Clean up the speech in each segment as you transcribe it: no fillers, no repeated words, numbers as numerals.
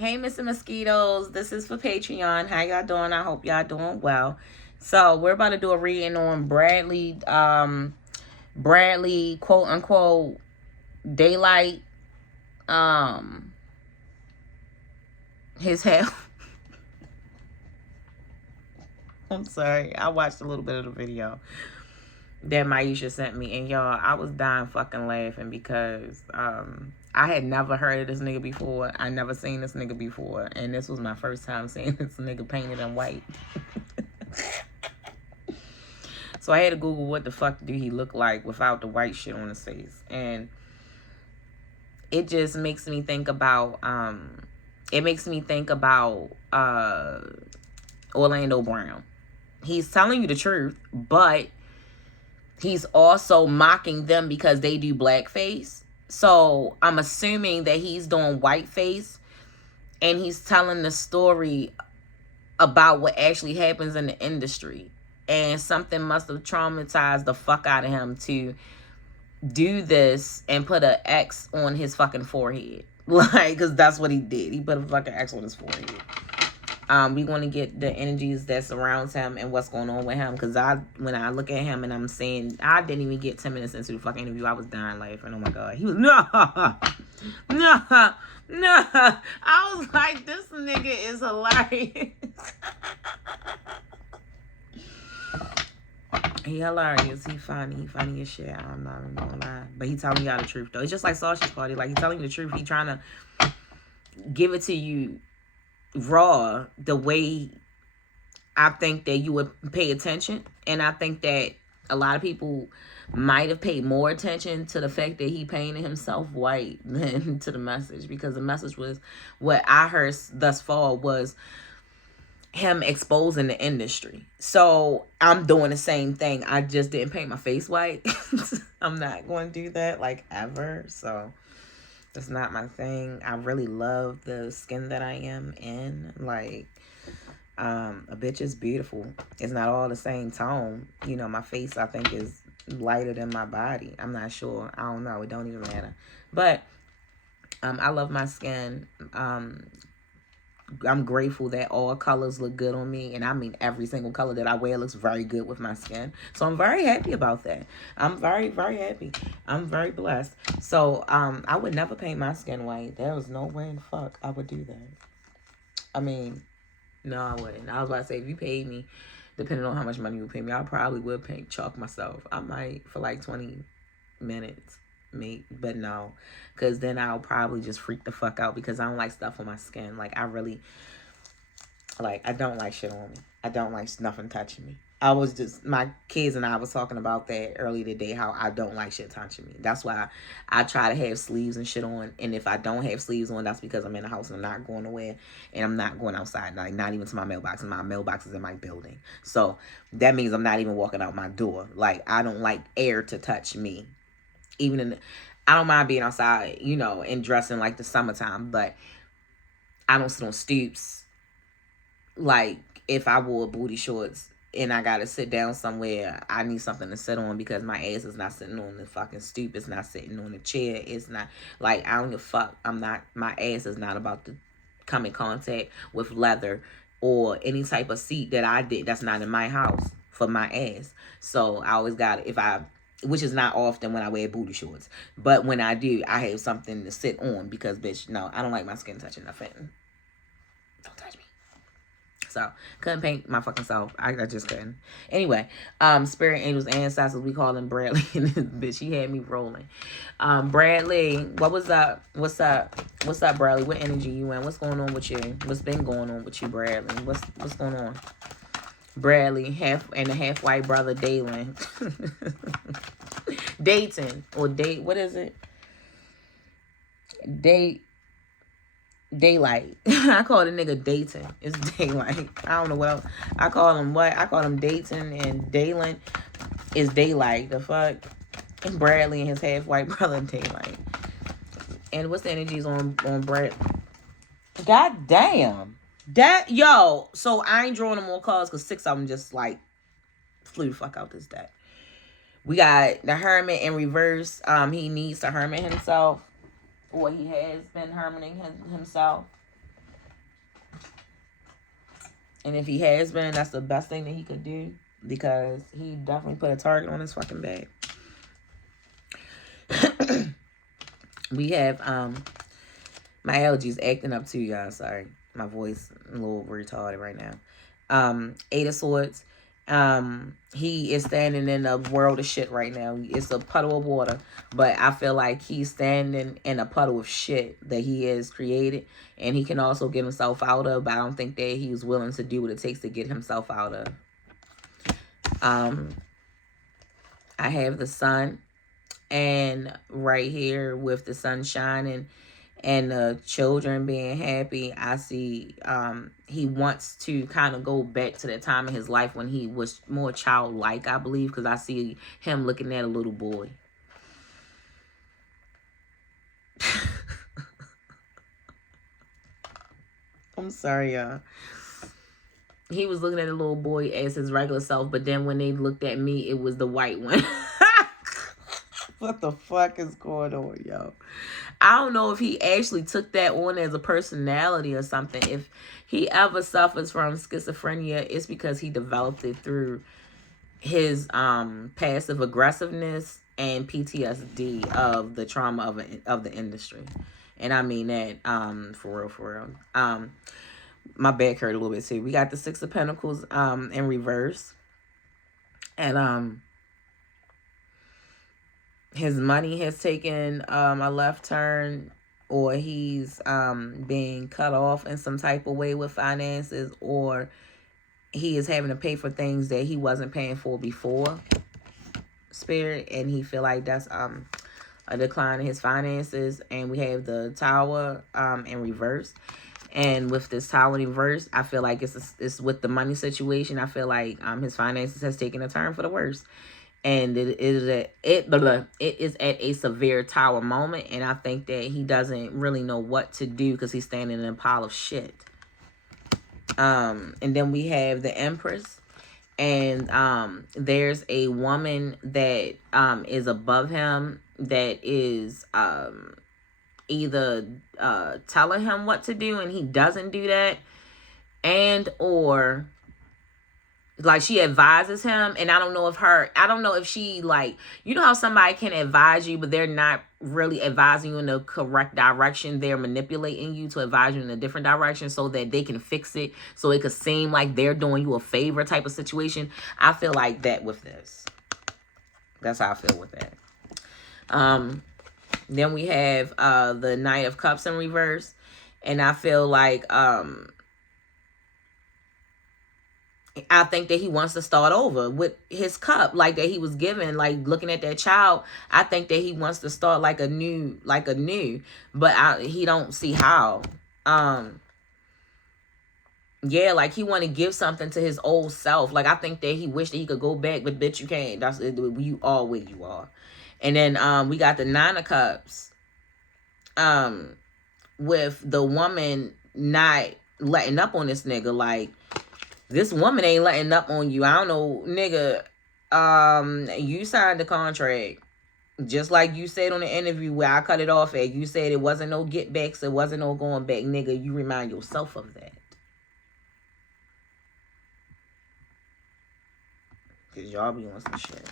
Hey, Mr. Mosquitoes. This is for Patreon. How y'all doing? I hope y'all doing well. So we're about to do a reading on Bradley, Bradley, quote unquote, Daylyt, um, his health. I'm sorry. I watched a little bit of the video that Maisha sent me, and y'all, I was dying fucking laughing because I had never heard of this nigga before. I never seen this nigga before, and this was my first time seeing this nigga painted in white. So I had to Google what the fuck do he look like without the white shit on his face, and it just makes me think about Orlando Brown. He's telling you the truth, but he's also mocking them because they do blackface. So I'm assuming that he's doing whiteface and he's telling the story about what actually happens in the industry. And something must have traumatized the fuck out of him to do this and put an X on his fucking forehead. Like, because that's what he did. He put a fucking X on his forehead. We want to get the energies that surrounds him and what's going on with him. Because when I look at him and I'm saying, I didn't even get 10 minutes into the fucking interview. I was dying laughing. Oh my God. He was, no. I was like, this nigga is hilarious. He hilarious. He funny as shit. I'm not even gonna lie. But he telling you all the truth though. It's just like Sasha's Party. Like, he telling you the truth. He trying to give it to you raw the way I think that you would pay attention. And I think that a lot of people might have paid more attention to the fact that he painted himself white than to the message, because the message was, what I heard thus far was him exposing the industry. So I'm doing the same thing. I just didn't paint my face white. I'm not going to do that like ever. So that's not my thing. I really love the skin that I am in. Like, a bitch is beautiful. It's not all the same tone. You know, my face, I think, is lighter than my body. I'm not sure. I don't know. It don't even matter. But I love my skin. I'm grateful that all colors look good on me. And I mean, every single color that I wear looks very good with my skin. So I'm very happy about that. I'm very, very happy. I'm very blessed. So I would never paint my skin white. There was no way in the fuck I would do that. I mean, no, I wouldn't. I was about to say, if you paid me, depending on how much money you would pay me, I probably would paint chalk myself. I might for like 20 minutes. But no, because then I'll probably just freak the fuck out because I don't like stuff on my skin. Like, I don't like shit on me. I don't like nothing touching me. My kids and I was talking about that earlier today, how I don't like shit touching me. That's why I try to have sleeves and shit on. And if I don't have sleeves on, that's because I'm in the house and I'm not going nowhere. And I'm not going outside, like not even to my mailbox. And my mailbox is in my building. So that means I'm not even walking out my door. Like, I don't like air to touch me. I don't mind being outside, you know, and dressing like the summertime, but I don't sit on stoops. Like, if I wore booty shorts and I gotta sit down somewhere, I need something to sit on because my ass is not sitting on the fucking stoop. It's not sitting on the chair. It's not, like, I don't give a fuck. My ass is not about to come in contact with leather or any type of seat that's not in my house for my ass. So I always which is not often when I wear booty shorts. But when I do, I have something to sit on because, bitch, no, I don't like my skin touching nothing. Don't touch me. So, couldn't paint my fucking self. I just couldn't. Anyway, spirit angels, ancestors, we call them Bradley. And this bitch, he had me rolling. Bradley, what was up? What's up? What's up, Bradley? What energy you in? What's going on with you? What's been going on with you, Bradley? What's going on? Bradley, and the half white brother Daylyt. Dayton or what is it? Daylyt. I call the nigga Dayton. It's Daylyt. I don't know what else. I call him Dayton, and Daylyt is Daylyt. The fuck? And Bradley and his half white brother Daylyt. And what's the energies on Brad? God damn. So I ain't drawing no more cards because 6 of them just like flew the fuck out this deck. We got the Hermit in reverse. He needs to hermit himself, or he has been hermiting himself. And if he has been, that's the best thing that he could do, because he definitely put a target on his fucking back. We have my allergies acting up too, y'all. Sorry, my voice a little retarded right now. Eight of Swords. He is standing in a world of shit right now. It's a puddle of water, but I feel like he's standing in a puddle of shit that he has created, and he can also get himself out of, but I don't think that he's willing to do what it takes to get himself out of. I have the sun, and right here with the sun shining and the children being happy, I see he wants to kind of go back to that time in his life when he was more childlike, I believe, because I see him looking at a little boy. I'm sorry, y'all. He was looking at a little boy as his regular self, but then when they looked at me, it was the white one. What the fuck is going on, yo? I don't know if he actually took that on as a personality or something. If he ever suffers from schizophrenia, it's because he developed it through his passive aggressiveness and PTSD of the trauma of the industry. And I mean that for real. My back hurt a little bit too. We got the Six of Pentacles in reverse. And his money has taken a left turn, or he's being cut off in some type of way with finances, or he is having to pay for things that he wasn't paying for before, Spirit, and he feel like that's a decline in his finances. And we have the Tower in reverse. And with this Tower in reverse, I feel like it's with the money situation. I feel like his finances has taken a turn for the worse. And it is at a severe Tower moment. And I think that he doesn't really know what to do because he's standing in a pile of shit. And then we have the Empress. And there's a woman that is above him that is either telling him what to do and he doesn't do that, and or like she advises him. And I don't know if she, like, you know how somebody can advise you but they're not really advising you in the correct direction. They're manipulating you to advise you in a different direction so that they can fix it, so it could seem like they're doing you a favor type of situation. I feel like that with this. That's how I feel with that. Then we have the Knight of Cups in reverse. And I feel like I think that he wants to start over with his cup, like that he was given, like looking at that child. I think that he wants to start like a new, but he don't see how. Yeah, like he want to give something to his old self. Like I think that he wished that he could go back, but bitch, you can't. That's you are where you are. And then we got the Nine of Cups with the woman not letting up on this nigga. Like, this woman ain't letting up on you. I don't know, nigga. You signed the contract. Just like you said on the interview where I cut it off at. You said it wasn't no get backs. It wasn't no going back. Nigga, you remind yourself of that. Because y'all be on some shit.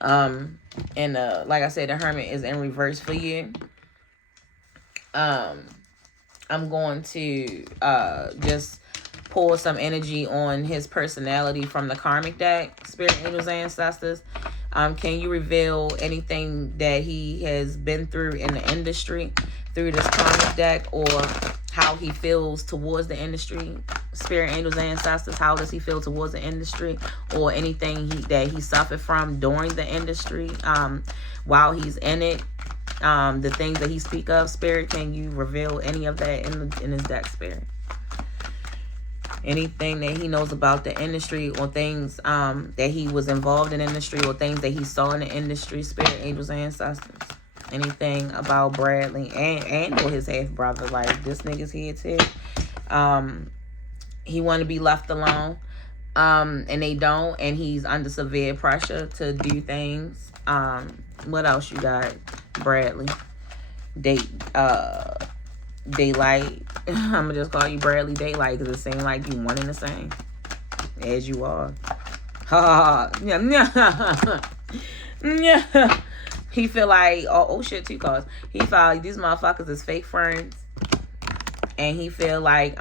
And like I said, the Hermit is in reverse for you. I'm going to just pull some energy on his personality from the karmic deck, Spirit, Angels, Ancestors. Can you reveal anything that he has been through in the industry through this karmic deck, or how he feels towards the industry? Spirit, Angels, Ancestors, how does he feel towards the industry, or anything that he suffered from during the industry while he's in it? The things that he speak of, Spirit, can you reveal any of that in his deck, Spirit? Anything that he knows about the industry, or things that he was involved in industry, or things that he saw in the industry, Spirit, Angels, Ancestors. Anything about Bradley and or his half brother, like this nigga's here too. He want to be left alone, and they don't, and he's under severe pressure to do things. What else you got, Bradley? Daylyt. I'm gonna just call you Bradley Daylyt because it seems like you one and the same as you are. Ha yeah. Yeah. He feel like oh shit, 2 cars. He feel like these motherfuckers is fake friends. And he feel like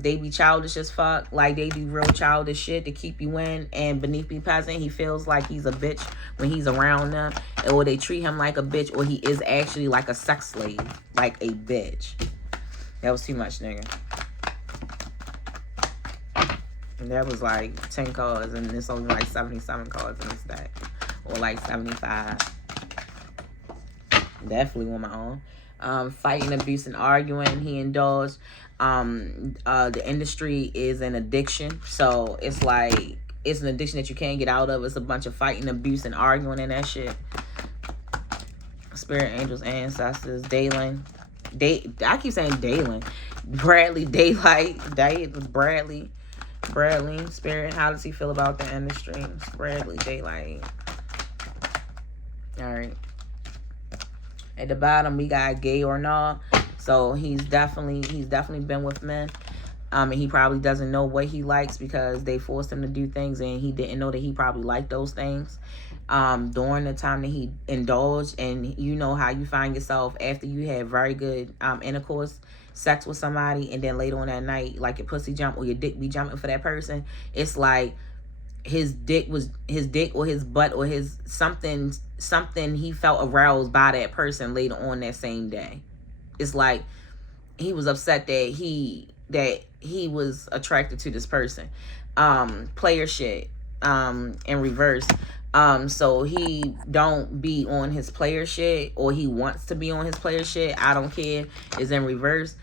they be childish as fuck, like they do real childish shit to keep you in and beneath be peasant. He feels like he's a bitch when he's around them, or they treat him like a bitch, or he is actually like a sex slave, like a bitch. That was too much, nigga. And that was like 10 cards, and it's only like 77 cards in the stack, or like 75. Definitely on my own. Fighting, abuse, and arguing. He indulged. The industry is an addiction, so it's like it's an addiction that you can't get out of. It's a bunch of fighting, abuse, and arguing and that shit. Spirit, angels, ancestors, Daylyt. I keep saying Daylyt. Bradley, Daylyt, Bradley, Spirit. How does he feel about the industry? Bradley, Daylyt. All right. At the bottom, we got gay or nah. So he's definitely been with men. And he probably doesn't know what he likes because they forced him to do things and he didn't know that he probably liked those things. During the time that he indulged, and you know how you find yourself after you have very good intercourse, sex with somebody, and then later on that night, like your pussy jump or your dick be jumping for that person. It's like his dick or his butt or his something he felt aroused by that person later on that same day. It's like he was upset that he was attracted to this person. Player shit in reverse. So he don't be on his player shit, or he wants to be on his player shit, I don't care, is in reverse.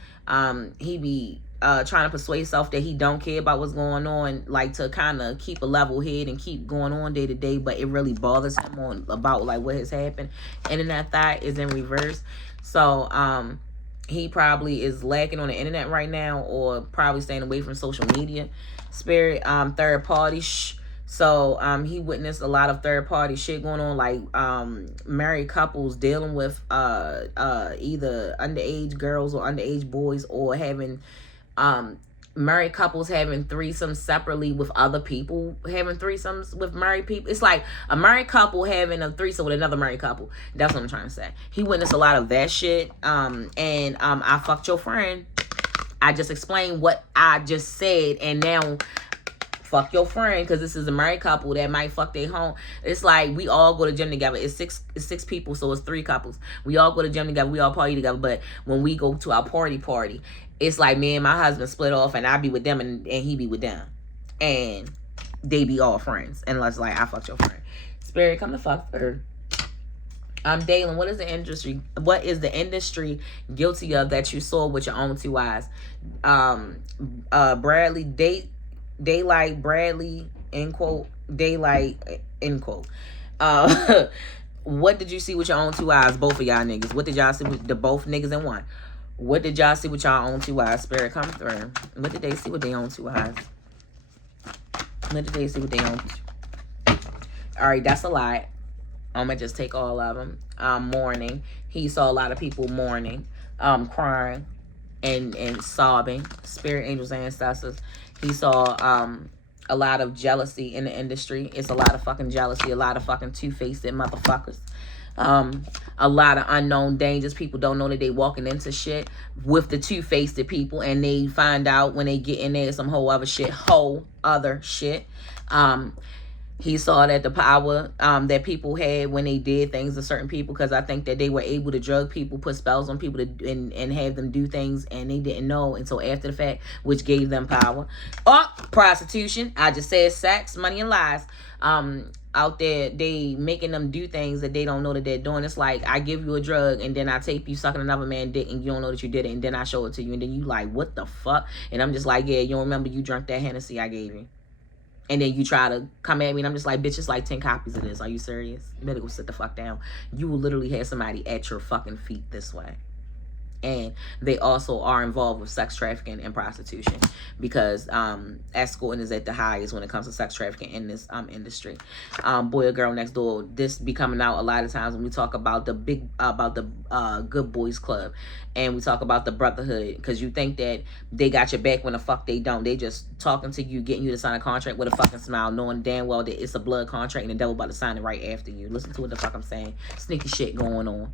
He be trying to persuade himself that he don't care about what's going on, like to kind of keep a level head and keep going on day to day, but it really bothers him on about like what has happened. Internet thought is in reverse. So he probably is lacking on the internet right now, or probably staying away from social media. Spirit, third party. So he witnessed a lot of third party shit going on, like married couples dealing with either underage girls or underage boys, or having married couples having threesomes separately with other people, having threesomes with married people. It's like a married couple having a threesome with another married couple. That's what I'm trying to say. He witnessed a lot of that shit. And I fucked your friend. I just explained what I just said, and now fuck your friend, because this is a married couple that might fuck their home. It's like we all go to gym together. It's six people, so it's 3 couples. We all go to gym together. We all party together. But when we go to our party, it's like me and my husband split off, and I be with them, and he be with them, and they be all friends. And it's like I fucked your friend. Spirit, come to fuck her. Daylyt, what is the industry guilty of that you saw with your own 2 eyes? Bradley, Daylyt, Bradley, end quote, Daylyt, end quote. What did you see with your own 2 eyes, both of y'all niggas? What did y'all see with the both niggas in one? What did y'all see with y'all own 2 eyes? Spirit, come through. What did they see with their own 2 eyes? What did they see with their own? All right, that's a lot. I'm gonna just take all of them. Mourning. He saw a lot of people mourning, crying, and sobbing. Spirit, angels, ancestors. He saw a lot of jealousy in the industry. It's a lot of fucking jealousy, a lot of fucking two-faced motherfuckers. A lot of unknown dangers. People don't know that they walking into shit with the two-faced people, and they find out when they get in there some whole other shit. He saw that the power that people had when they did things to certain people, because I think that they were able to drug people, put spells on people and have them do things, and they didn't know until after the fact, which gave them power. Prostitution. I just said sex, money, and lies. Out there, they making them do things that they don't know that they're doing. It's like I give you a drug, and then I tape you sucking another man's dick, and you don't know that you did it, and then I show it to you, and then you like, what the fuck? And I'm just like, yeah, you don't remember you drank that Hennessy I gave you. And then you try to come at me, and I'm just like, bitch, it's like 10 copies of this. Are you serious? You better go sit the fuck down. You will literally have somebody at your fucking feet this way. and they also are involved with sex trafficking and prostitution, because escorting is at the highest when it comes to sex trafficking in this industry. Boy or Girl Next Door, this be coming out a lot of times when we talk about the Good Boys Club, and we talk about the brotherhood, because you think that they got your back when the fuck they don't. They just talking to you, getting you to sign a contract with a fucking smile, knowing damn well that it's a blood contract and the devil about to sign it right after you. Listen to what the fuck I'm saying. Sneaky shit going on.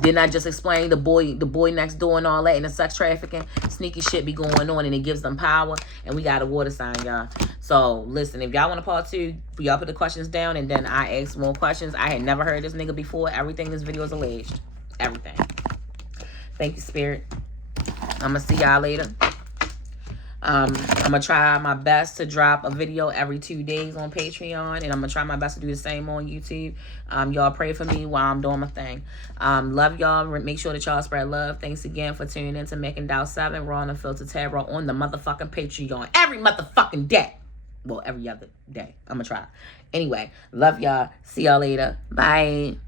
Didn't I just explain the boy next door and all that, and the sex trafficking? Sneaky shit be going on, and it gives them power, and we got a water sign, y'all. So listen, if y'all want a part 2, y'all put the questions down, and then I ask more questions. I had never heard this nigga before. Everything in this video is alleged. Everything. Thank you, Spirit. I'm gonna see y'all later. I'm gonna try my best to drop a video every 2 days on Patreon, and I'm gonna try my best to do the same on YouTube. Y'all pray for me while I'm doing my thing. Love y'all. Make sure that y'all spread love. Thanks again for tuning in to Making Dow 7 Raw and Unfiltered Tarot on the motherfucking Patreon every motherfucking day. Well, every other day. I'm gonna try. Anyway, love y'all. See y'all later. Bye.